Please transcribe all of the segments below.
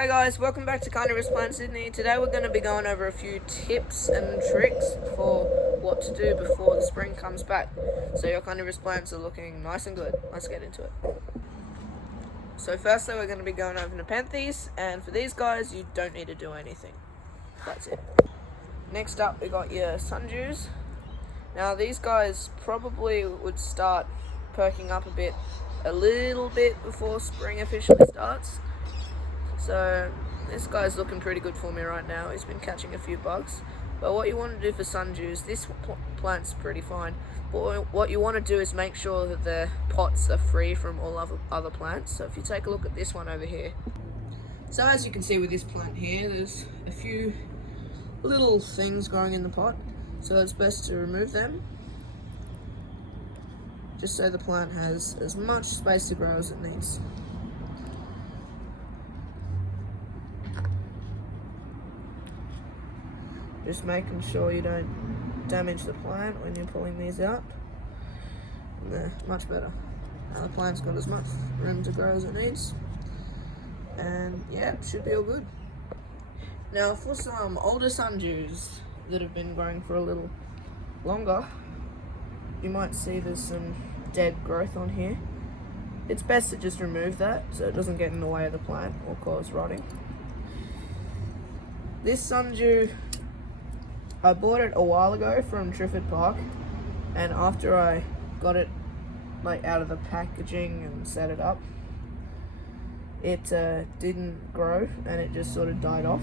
Hi guys, welcome back to Carnivorous Plant Sydney. Today we're going to be going over a few tips and tricks for what to do before the spring comes back, so your carnivorous plants are looking nice and good. Let's get into it. So firstly we're going to be going over Nepenthes, and for these guys you don't need to do anything. That's it. Next up we got your Sundews. Now these guys probably would start perking up a little bit before spring officially starts. So this guy's looking pretty good for me right now. He's been catching a few bugs. But what you want to do for Sundews, this plant's pretty fine. But what you want to do is make sure that the pots are free from all other plants. So if you take a look at this one over here. So as you can see with this plant here, there's a few little things growing in the pot. So it's best to remove them, just so the plant has as much space to grow as it needs. Just making sure you don't damage the plant when you're pulling these out. They're much better. Now the plant's got as much room to grow as it needs. And yeah, it should be all good. Now for some older Sundews that have been growing for a little longer, you might see there's some dead growth on here. It's best to just remove that so it doesn't get in the way of the plant or cause rotting. This Sundew, I bought it a while ago from Trifford Park, and after I got it out of the packaging and set it up, it didn't grow and it just sort of died off.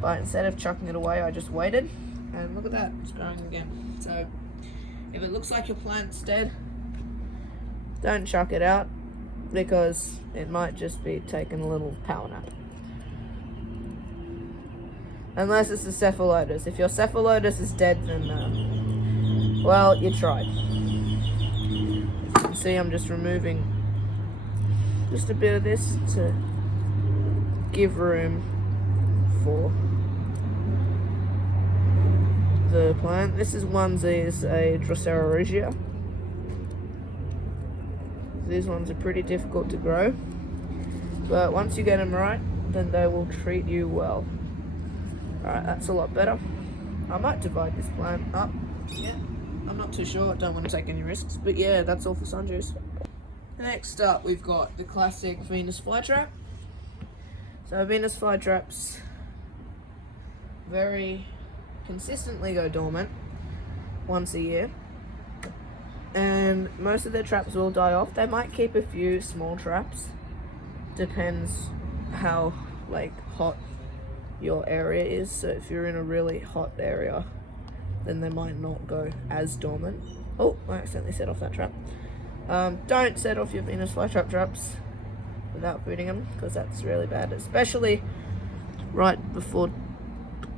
But instead of chucking it away, I just waited, and look at that, it's growing again. So if it looks like your plant's dead, don't chuck it out, because it might just be taking a little power nap. Unless it's a Cephalotus. If your Cephalotus is dead, then, well, you tried. As you can see, I'm just removing just a bit of this to give room for the plant. This is a Drosera regia. These ones are pretty difficult to grow, but once you get them right, then they will treat you well. Alright, that's a lot better. I might divide this plant up. Yeah, I'm not too sure. I don't want to take any risks. But yeah, that's all for Sundews. Next up, we've got the classic Venus flytrap. So Venus flytraps very consistently go dormant once a year. And most of their traps will die off. They might keep a few small traps. Depends how hot your area is. So if you're in a really hot area, then they might not go as dormant. Oh, I accidentally set off that trap. Don't set off your Venus flytrap traps without feeding them, because that's really bad, especially right before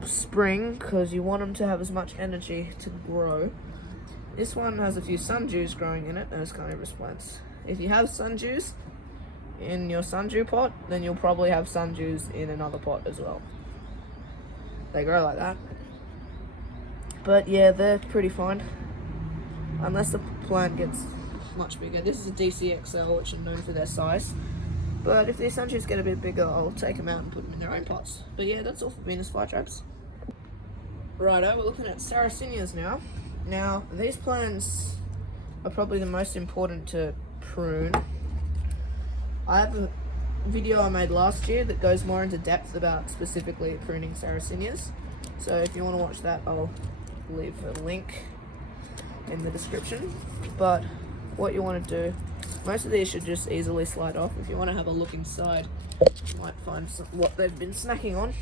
spring, because you want them to have as much energy to grow. This one has a few Sundews growing in it as carnivorous plants. If you have Sundews in your Sundew pot, then you'll probably have Sundews in another pot as well. They grow like that. But yeah, they're pretty fine, unless the plant gets much bigger. This is a DCXL, which are known for their size. But if these Sundews get a bit bigger, I'll take them out and put them in their own pots. But yeah, that's all for Venus flytraps. Righto, we're looking at Sarracenias now. Now, these plants are probably the most important to prune. I have a video I made last year that goes more into depth about specifically pruning Sarracenias. So if you want to watch that, I'll leave a link in the description. But what you want to do, most of these should just easily slide off. If you want to have a look inside, you might find what they've been snacking on.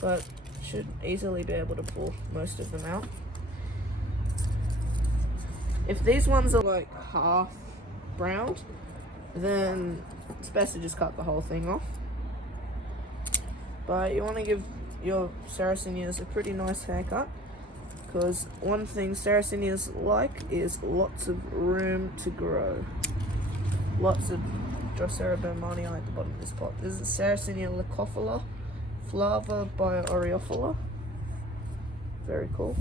But should easily be able to pull most of them out. If these ones are half browned, then it's best to just cut the whole thing off. But you want to give your Sarracenias a pretty nice haircut, because one thing Sarracenias like is lots of room to grow. Lots of Drosera bermanii at the bottom of this pot. This is Sarracenia leucophila, Flava by Oreophylla. Very cool.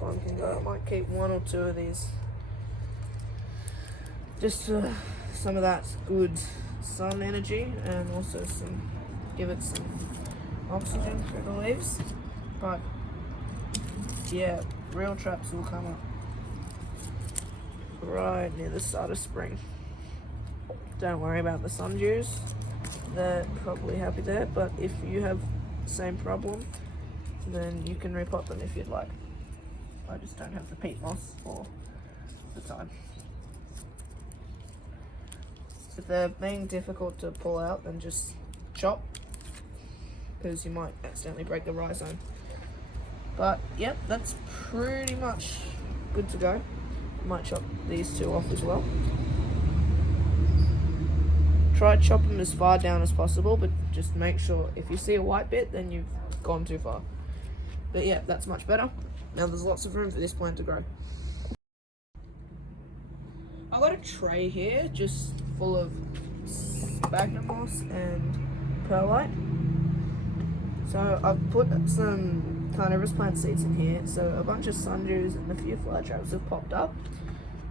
One can go. I might keep one or two of these just some of that good sun energy and also give it some oxygen through the leaves. But yeah, real traps will come up right near the start of spring. Don't worry about the sundews, they're probably happy there, but if you have the same problem, then you can repot them if you'd like. I just don't have the peat moss or the time. If they're being difficult to pull out, then just chop, because you might accidentally break the rhizome. But yep, that's pretty much good to go. I might chop these two off as well. Try to chop them as far down as possible, but just make sure if you see a white bit, then you've gone too far. But yeah, that's much better. Now there's lots of room for this plant to grow. I've got a tray here just full of sphagnum moss and perlite. So I've put some carnivorous plant seeds in here. So a bunch of sundews and a few fly traps have popped up.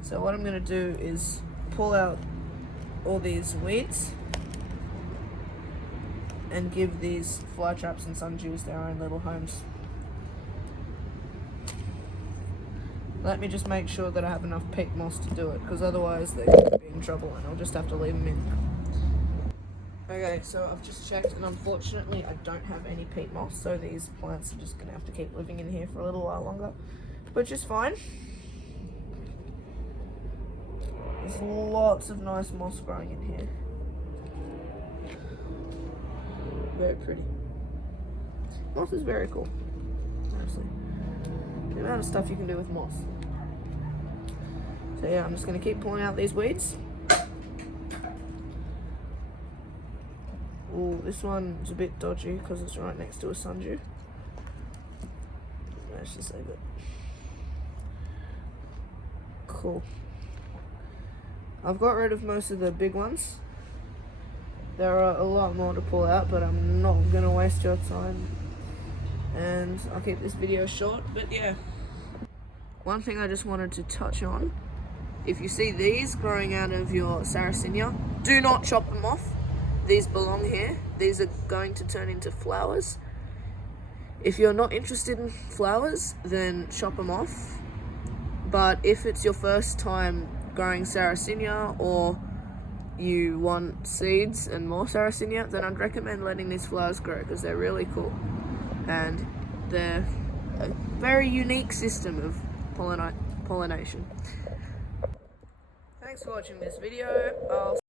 So what I'm going to do is pull out all these weeds and give these fly traps and sundews their own little homes. Let me just make sure that I have enough peat moss to do it, because otherwise they're going to be in trouble and I'll just have to leave them in. Okay, so I've just checked and unfortunately I don't have any peat moss, so these plants are just going to have to keep living in here for a little while longer, which is fine. There's lots of nice moss growing in here. Very pretty. Moss is very cool, honestly. The amount of stuff you can do with moss. So yeah, I'm just going to keep pulling out these weeds. Oh, this one's a bit dodgy because it's right next to a sundew. Let's just leave it. Cool. I've got rid of most of the big ones. There are a lot more to pull out, but I'm not going to waste your time. And I'll keep this video short, but yeah. One thing I just wanted to touch on, if you see these growing out of your Sarracenia, do not chop them off. These belong here. These are going to turn into flowers. If you're not interested in flowers, then chop them off. But if it's your first time growing Sarracenia, or you want seeds and more Sarracenia, then I'd recommend letting these flowers grow, because they're really cool. And they're a very unique system of pollination. Thanks for watching this video. I'll